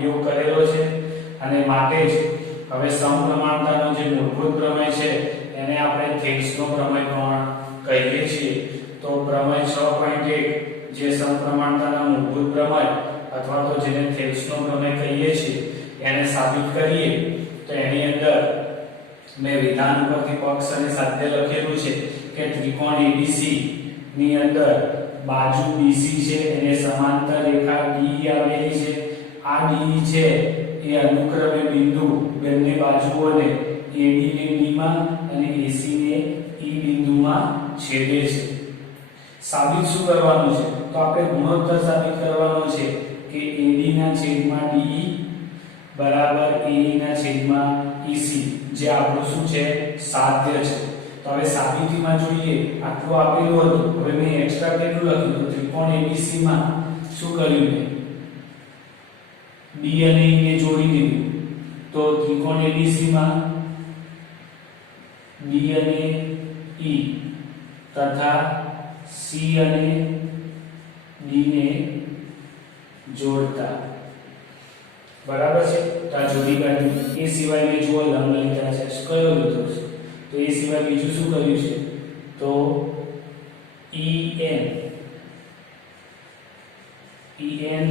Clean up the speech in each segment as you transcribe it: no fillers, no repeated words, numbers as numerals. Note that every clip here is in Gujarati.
ઉપયોગ કરેલો છે અને માટે જ હવે સમપ્રમાણતાનો જે મૂળભૂત પ્રમેય છે એને આપણે થેલ્સનો પ્રમેય પણ કહીએ છીએ. તો પ્રમેય 6.1 જે સમપ્રમાણતાના મૂળભૂત પ્રમેય અથવા તો જેને થેલ્સનો પ્રમેય કહીએ છીએ એને સાબિત કરીએ તો એની અંદર મેં વિધાન ઉપરથી પક્ષ અને સાધ્ય લખેલું છે કે ત્રિકોણ ABC ની અંદર બાજુ BC છે એને સમાંતર રેખા DE આવેલી છે. આ DE છે એ અનુક્રમે બિંદુ બંને બાજુઓને AD ને D માં અને AC ને E બિંદુમાં છેદે છે. સાબિત શું કરવાનું છે? તો આપણે ગુણોત્તર સાબિત કરવાનો છે કે AD ના છેદમાં DE બરાબર AE ના છેદમાં EC જે આપણું શું છે સાધ્ય છે. તો હવે સાબિતીમાં જોઈએ આટલું આપેલું હતું. હવે મેં એક્સ્ટ્રા કેટલું લખ્યું તો ત્રિકોણ ABC માં શું કર્યું મેં D અને E ને જોડી દીધું. તો ત્રિકોણ ABC માં D અને E તથા C અને D ને જોડતા બરાબર છે. તો આ જોડી કાઢી. એ સિવાય મેં જુઓ લંબ લીધા છે. કયો લીધો છે? તો એ સિવાય બીજું શું કર્યું છે તો EN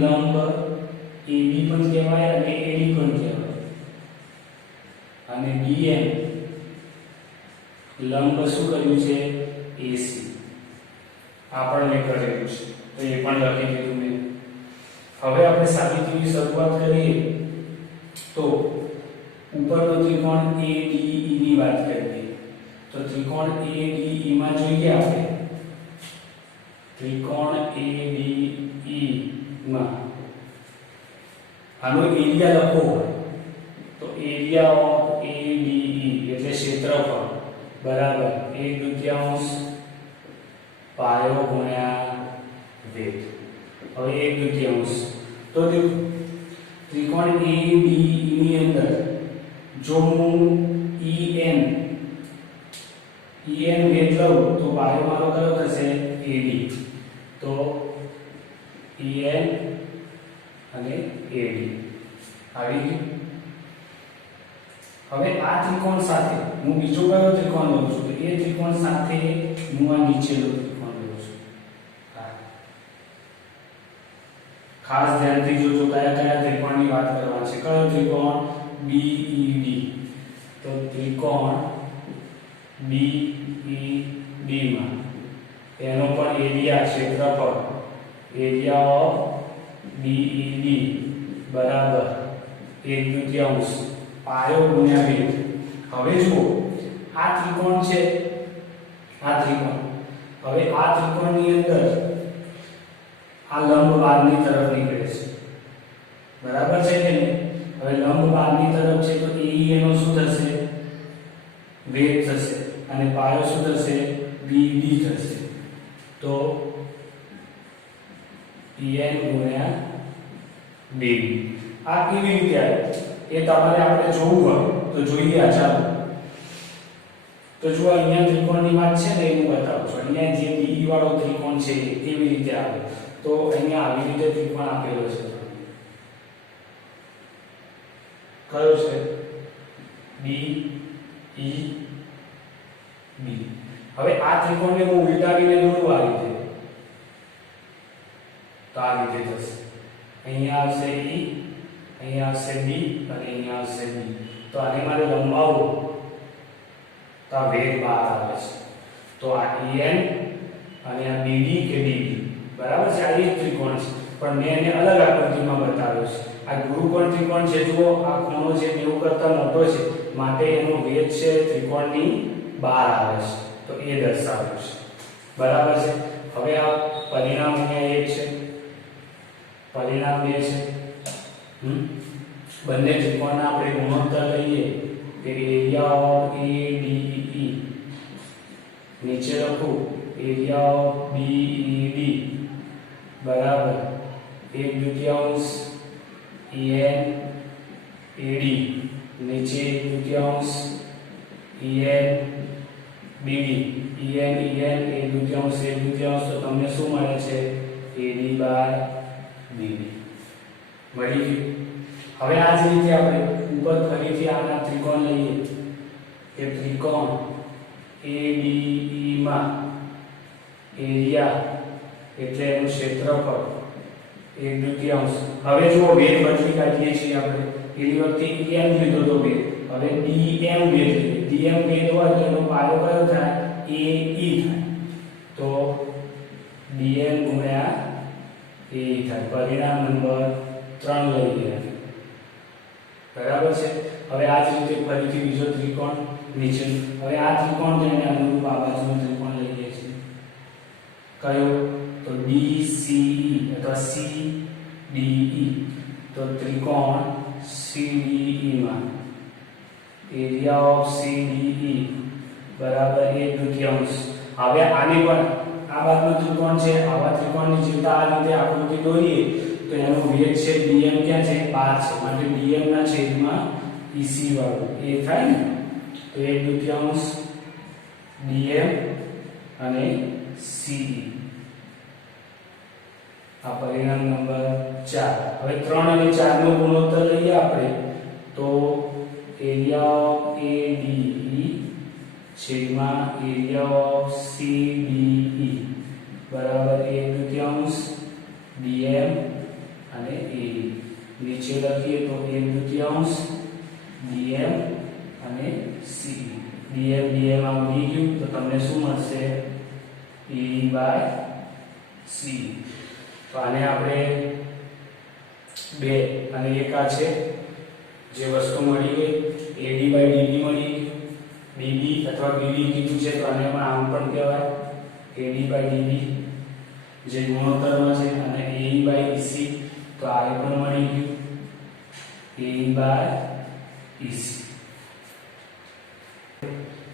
લંબ AB પણ કહેવાય અને AD પણ કહેવાય અને DN લંબ શું કર્યું છે AC આપણને કરેલું છે. તો એ પણ લખી દીધું મેં. હવે આપણે સાબિતીની શરૂઆત કરીએ તો ઉપરનો ત્રિકોણ ADE ની વાત કરીએ તો ત્રિકોણ ADE માં જોઈએ આપણે ત્રિકોણ ADE માં આનો એરિયા લખવો હોય તો એરિયા ઓફ ADE એટલે ક્ષેત્રફળ બરાબર 1/2 પાયો ગુણ્યા વેધ. હવે 1/2 તો ત્રિકોણ ADE ની અંદર જો હું EN વેધ લઉં તો પાયો મારો કયો થશે AD. તો EN અને AD આવી ગયું. હવે આ ત્રિકોણ સાથે હું બીજો કયો ત્રિકોણ લઉં છું તો એ ત્રિકોણ સાથે હું આ નીચેનો ત્રિકોણ લઉં છું. ખાસ ધ્યાનથી જોજો કયા કયા ત્રિકોણની વાત કરવાની છે. કયો ત્રિકોણ BED. તો ત્રિકોણ BED માં એનો પણ એરિયા ક્ષેત્રફળ એરિયા ઓફ BED બરાબર 1/2 પાયો ગુણ્યા વેધ. હવે જુઓ આ ત્રિકોણ છે આ ત્રિકોણ. હવે આ ત્રિકોણની અંદર આ લંબ બહારની તરફ નીકળે છે બરાબર છે કે નહીં? હવે લંબ બહારની તરફ છે તો AE એનો શું થશે વેધ થશે અને પાયો શું થશે BD થશે. તો EN ગુણ્યા BD. આ કેવી રીતે આવે એ તમારે આપણે જોવું હોય તો જોઈએ. આ ચાલો તો જો અહીંયા ત્રિકોણની વાત છે ને એ હું બતાવું છું. અહીંયા જે DE વાળો ત્રિકોણ છે એ કેવી રીતે આવે તો અહીંયા આવી રીતે ત્રિકોણ આપેલો છે. કયો છે DEB. હવે આ ત્રિકોણને હું ઉલટાવીને દોરું આ રીતે તો આ રીતે થશે. અહીંયા આવશે E અહીંયા આવશે B અને અહીંયા આવશે B. તો આને મારે લંબાવવું તો આ વેધ બહાર આવે છે. તો આ EN અને આ BD કે DB બરાબર છે. આ એક ત્રિકોણ છે પણ મેં એને અલગ આકૃતિમાં બતાવ્યો છે. આ ગુરુકોણ ત્રિકોણ છે જુઓ આ ખૂણો છે 90 કરતા મોટો છે માટે એનો વેધ છે ત્રિકોણની બહાર આવે છે. તો એ દર્શાવ્યું છે બરાબર છે. હવે આ પરિણામ અહીંયા 1 છે પરિણામ 2 છે. બંને ત્રિકોણના આપણે ગુણોત્તર લઈએ કે એરિયા ઓફ ADE નીચે લખું એરિયા ઓફ BED બરાબર 1/2 EN AD નીચે 1/2 EN BD EN 1/2 તો તમને શું મળે છે AD/BD મળી ગયું. હવે આ જ રીતે આપણે ઉપર ફરીથી આના ત્રિકોણ લઈએ કે ત્રિકોણ ADE માં એરિયા એટલે એનું ક્ષેત્રફળ 1/2. હવે જો વેધ બદલી કાઢીએ છીએ આપણે પેલી વખતે m લીધો તો વેધ, હવે dm વેધ લઈએ. dm વેધ હોય તો એનો પાયો કયો થાય? AE થાય. તો dm ગુણ્યા AE થાય. પરિણામ નંબર 3 લઈ ગયા. બરાબર છે. હવે આ જ રીતે ફરીથી બીજો ત્રિકોણ નીચે. હવે આ ત્રિકોણ તેને અનુરૂપ આ બાજુનો ત્રિકોણ લઈએ છીએ. કયો? તો DCE અથવા CDE. તો ત્રિકોણ CDE માં એરિયા ઓફ CDE બરાબર 1/2. હવે આને પણ આ બાજુનો ત્રિકોણ છે, આવા ત્રિકોણની જેમ આ રીતે આકૃતિ દોરીએ તો એનો વેધ છે dm ક્યાં છે? 12 છે. માટે dm ના છેદમાં EC વાળું એ થાય ને, તો 1/2 dm અને CE. આ પરિણામ નંબર 4. હવે 3 અને 4 નો ગુણોત્તર લઈએ આપણે તો એરિયા ઓફ ADE છેદમાં એરિયા ઓફ CDE બરાબર 1/2 dm અને AE. નીચે લખીએ તો 1/2 dm અને CE. dm આ ઉડી ગયું તો તમને શું મળશે? AE/CE. તો આને આપણે 2 અને 1 આ છે જે વસ્તુ મળી ગઈ, AD/DB મળી. DB અથવા BD કીધું છે તો આને આમ પણ કહેવાય AD/DB જે ગુણોત્તરમાં છે, અને AE/EC તો આ પણ મળી ગયું AE/EC.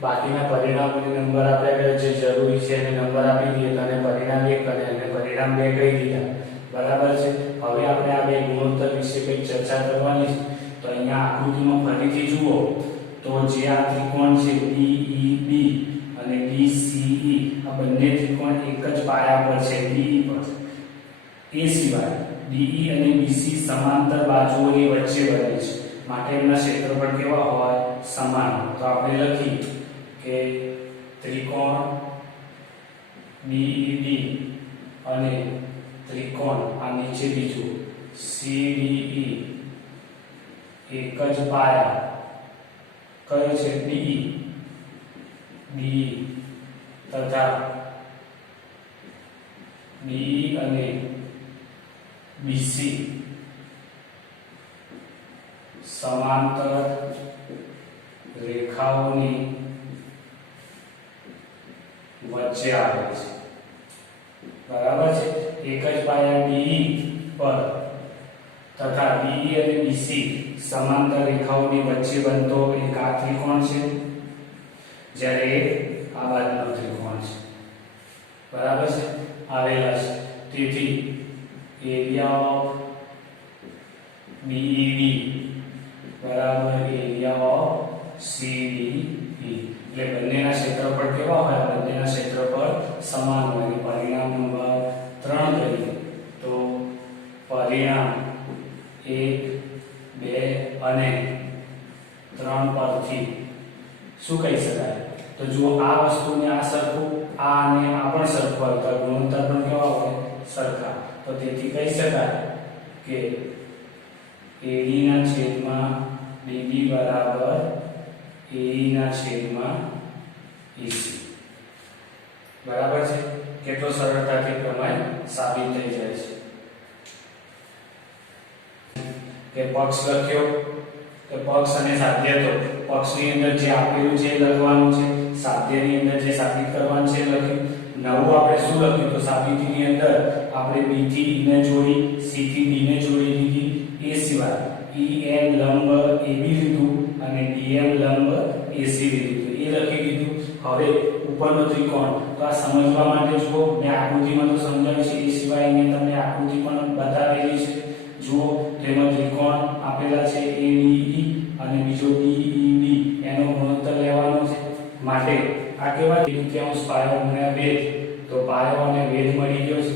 બાકીના પરિણામોને નંબર આપ્યા જે જરૂરી છે એને નંબર આપી દઈએ તો આને પરિણામ 1 અને પરિણામ 2 કહી દીધા. બરાબર છે. હવે આપણે આ બે ગુણોત્તર વિશે કંઈક ચર્ચા કરવાની છે. તો અહીંયા આકૃતિમાં ફરીથી જુઓ તો જે આ ત્રિકોણ છે DEB અને DCE આ બંને ત્રિકોણ એક જ પાયા પર છે, DE પર. એ સિવાય DE અને BC સમાંતર બાજુઓની વચ્ચે બને છે, માટે એમના ક્ષેત્રફળ કેવા હોય? સમાન. તો આપણે લખીએ કે ત્રિકોણ DEB અને ત્રિકોણ આ નીચે બીજું CDE એક જ પાયા કયો છે? DE તથા DE અને BC સમાંતર રેખાઓની વચ્ચે આવે છે. બરાબર છે. એક જ પાયા DE પર તથા DE અને BC સમાંતર રેખાઓની વચ્ચે બનતો એક આ ત્રિકોણ છે, જ્યારે એક આ બાજુનો ત્રિકોણ છે. બરાબર છે. આવેલા છે. તેથી એરિયા ઓફ DEB બરાબર એરિયા ઓફ CDE. એટલે બંનેના ક્ષેત્રફળ કેવા હોય? બંનેના ક્ષેત્રફળ સમાન હોય. પરિણામ નંબર 3 લઈએ તો પરિણામ 1, 2 અને 3 પરથી શું કહી શકાય? તો જો આ વસ્તુને આ સરખું, આ અને આ પણ સરખું હોય તો ગુણોત્તર પણ કેવા હોય? સરખા. તો તેથી કહી શકાય કે AD ના છેદમાં DB બરાબર AE ના છેદમાં EC. બરાબર છે. કેટલો સરળતાથી પ્રમેય સાબિત થઈ જાય છે કે પક્ષ લખ્યો કે પક્ષ અને સાધ્ય. તો પક્ષની અંદર જે આપેલું છે એ લખવાનું છે, સાધ્યની અંદર જે સાબિત કરવાનું છે એ લખ્યું. નવું આપણે શું લખ્યું? તો સાબિતીની અંદર આપણે B થી E ને જોડી, C થી D ને જોડી દીધી. એ સિવાય EN લંબ AB લીધું અને DM લંબ AC લીધું. એ લખી દીધું. હવે ઉપરનો ત્રિકોણ તો આ સમજવા માટે જુઓ, મેં આકૃતિમાં તો સમજાવ્યું છે, એ સિવાય અહીંયા તમને આકૃતિ પણ બતાવેલી છે. જુઓ તેમાં ત્રિકોણ આપેલા છે ADE અને બીજો DEB, એનો ગુણોત્તર લેવાનો છે. માટે આ કેવા? 1/2 પાયો ગુણ્યા વેધ. તો પાયો અને વેધ મળી ગયો છે.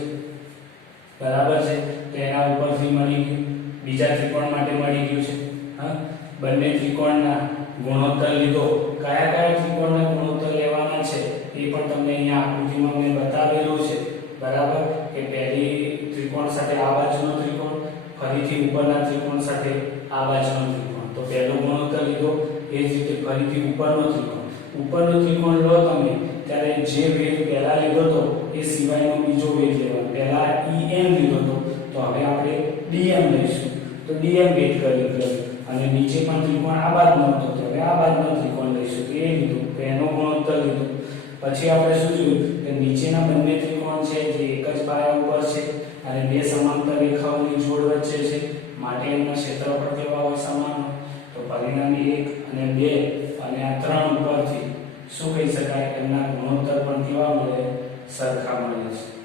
બરાબર છે. તો એના ઉપરથી મળી ગયું બીજા ત્રિકોણ માટે મળી ગયું છે. હા, બંને ત્રિકોણના ગુણોત્તર લીધો. કયા કયા ત્રિકોણના ગુણોત્તર લેવાના છે એ પણ તમને અહીંયા આકૃતિમાં મેં બતાવેલું છે. બરાબર, કે પહેલી ત્રિકોણ સાથે આ બાજુનો ત્રિકોણ, ફરીથી ઉપરના ત્રિકોણ સાથે આ બાજુનો ત્રિકોણ. તો પહેલો ગુણોત્તર લીધો, એ જ રીતે ફરીથી ઉપરનો ત્રિકોણ. ઉપરનો ત્રિકોણ લો તમે ત્યારે જે વેધ પહેલા લીધો તો એ સિવાયનો બીજો વેધ લેવાનો. પહેલા EM લીધો તો હવે આપણે DM લઈશું. તો DM વેધ કરી અને નીચે પણ ત્રિકોણ આ બાજુનો હતો તો હવે આ બાજુનો ત્રિકોણ લઈશું. તો એ લીધું, તો એનો ગુણોત્તર લીધો. પછી આપણે શું જોયું કે નીચેના બંને ત્રિકોણ છે જે એક જ પાયા ઉપર છે અને બે સમાંતર રેખાઓની જોડ વચ્ચે છે, માટે એમના ક્ષેત્રફળ કેવા હોય? સમાન. તો પરિણામી 1 અને 2 અને આ 3 ઉપરથી શું કહી શકાય? એમના ગુણોત્તર પણ કેવા મળે? સરખા મળે છે.